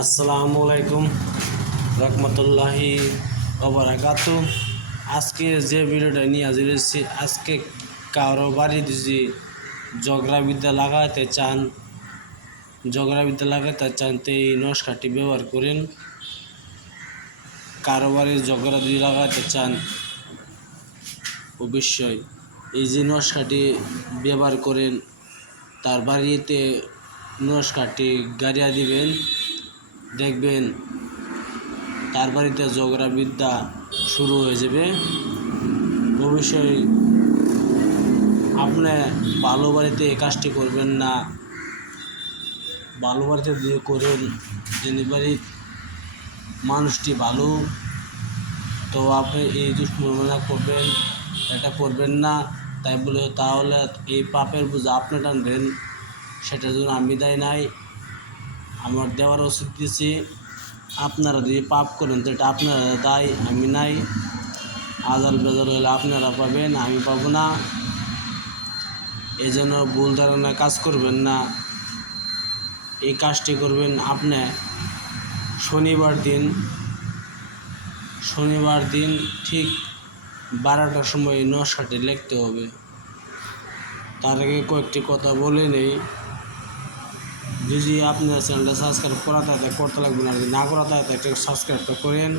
আসসালামু আলাইকুম রহমতুল্লাহি ওবরাকাত। আজকে যে ভিডিওটা নিয়ে হাজির হয়েছি, আজকে কারও বাড়ি যদি জগরা বিদ্যা লাগাতে চান জগরা বিদ্যা লাগাতে চান, তো এই নস্কাটি ব্যবহার করেন। কারও বাড়ির জগরা যদি লাগাতে চান, অবশ্যই এই যে নস্কাটি ব্যবহার করেন, তার বাড়িতে নস্কাটি গাড়িয়া দিবেন। দেখবেন তার বাড়িতে বিদ্যা শুরু হয়ে যাবে। অবশ্যই আপনি ভালো বাড়িতে এই কাজটি করবেন না। ভালো বাড়িতে দিয়ে করেন, যিনি বাড়ির মানুষটি ভালো, তো আপনি এই দুষ্কর্মনা করবেন, এটা করবেন না। তাই বলে তাহলে এই পাপের বোঝা আপনি টানবেন, সেটার জন্য আমি দায় নাই। আমার দেওয়ার ওষুধ দিয়েছি। আপনারা যদি পাপ করেন, তো এটা আপনারা দায়, আমি নাই। আজাল বেজাল হলে আপনারা পাবেন, আমি পাবো না। এই জন্য ভুল ধারণা কাজ করবেন না। এই কাজটি করবেন আপনি। শনিবার দিন শনিবার দিন ঠিক বারোটার সময় নশাটি লিখতে হবে। তার আগে কয়েকটি কথা বলে নেই। যদি আপনার চ্যানেলটা সাবস্ক্রাইব করা থাকে করতে লাগবে না আর যদি না করা থাকে একটু সাবস্ক্রাইবটা করেন।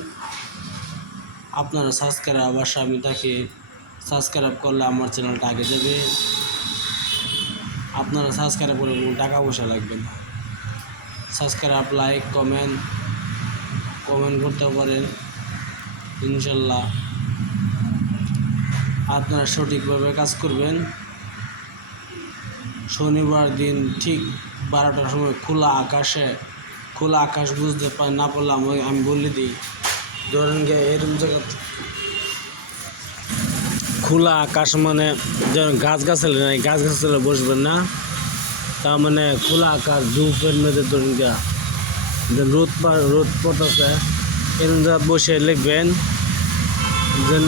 আপনারা সাবস্ক্রাইব আবার আমি তাকে সাবস্ক্রাইব করলে আমার চ্যানেলটা আগে যাবে। আপনারা সাবস্ক্রাইব করলে কোনো টাকা পয়সা লাগবে না। সাবস্ক্রাইব লাইক কমেন্ট কমেন্ট করতে পারেন। ইনশাল্লাহ আপনারা সঠিকভাবে কাজ করবেন। শনিবার দিন ঠিক বারোটার সময় খোলা আকাশে, খোলা আকাশ বুঝতে না পারলাম ওই আমি বলে দিই। ধরেন গিয়ে এরকম জায়গা খোলা আকাশ মানে যেমন গাছ গাছালে নাই গাছ গাছালে বসবেন না। তার মানে খোলা আকাশ, ধূপের মধ্যে ধরুন যে রোদ রোদ পড়তেছে, এরকম জায়গা বসে লিখবেন। যেন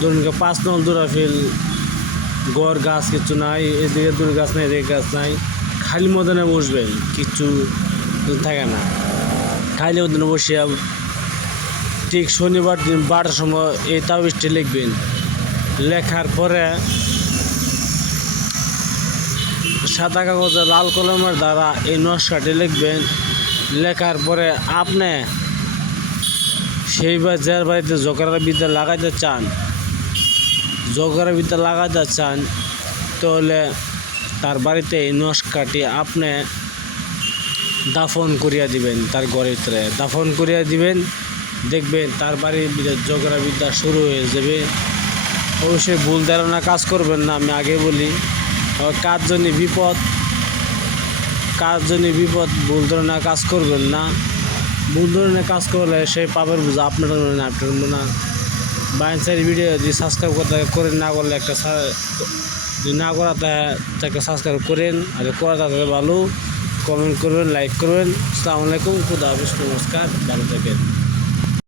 ধরুন পাঁচ নল দূরা ফিল গড় গাছ কিছু নাই, এদিকে দূর গাছ নাই এদিকে গাছ নাই। খালি মদনে বসবেন কিচ্ছু থাকে না। খালি মদনে বসিয়া ঠিক শনিবার দিন বারোটার সময় এই তাবিজটি লিখবেন। লেখার পরে সাদা কাগজে লাল কলমের দ্বারা এই নস্কাটি লিখবেন। লেখার পরে আপনি সেই বা যার বাড়িতে জোকারা বিদ্যা লাগাইতে চান জোকারা বিদ্যা লাগাইতে চান, তাহলে তার বাড়িতে এই নস্কাটি আপনি দাফন করিয়া দিবেন তার ভিতরে দাফন করিয়া দিবেন, দেখবেন তার বাড়ির জোকরা বিদ্যা শুরু হয়ে যাবে। অবশ্যই ভুল ধারণা কাজ করবেন না, আমি আগে বলি। কার জন্য বিপদ? কার জন্য বিপদ? ভুল ধারণা কাজ করবেন না। ভুল ধরনের কাজ করলে সে পাপের বোঝা আপনার না আপনার না। বাইন্সারি ভিডিও যদি সাবস্ক্রাইব করতে করে না করলে একটা যদি না করাতে তাকে সাবস্ক্রাইব করেন, আর করা তাহলে ভালো কমেন্ট করবেন লাইক করবেন। আসসালামু আলাইকুম, খুদা হাফিজ, নমস্কার, ভালো থাকেন।